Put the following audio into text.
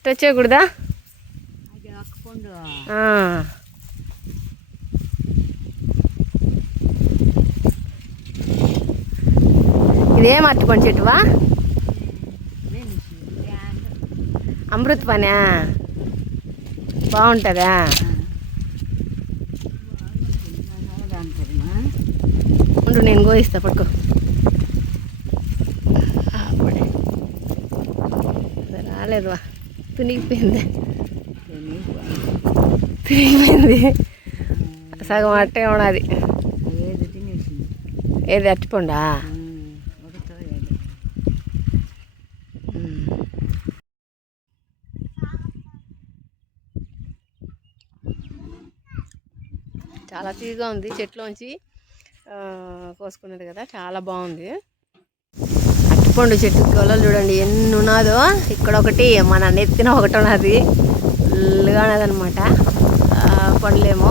ఇటు వచ్చేయకూడదా? ఇదేం అరటిపండు చెట్టువా? అమృత పనా? బాగుంటుందా? ఉండు నేను కోయిస్తా, పట్టుకో. రాలేదువా, తునిగిపోయింది. సగం అట్టే ఉన్నది. ఏది అరటిపండా? చాలా తీగా ఉంది, చెట్లోంచి కోసుకున్నది కదా, చాలా బాగుంది. అరటిపండు చెట్టు గొల్లలు చూడండి ఎన్ని ఉన్నదో. ఇక్కడ ఒకటి, మన నెత్తిన ఒకటి ఉన్నది, ఫుల్గా ఉన్నదనమాట పండ్లేమో.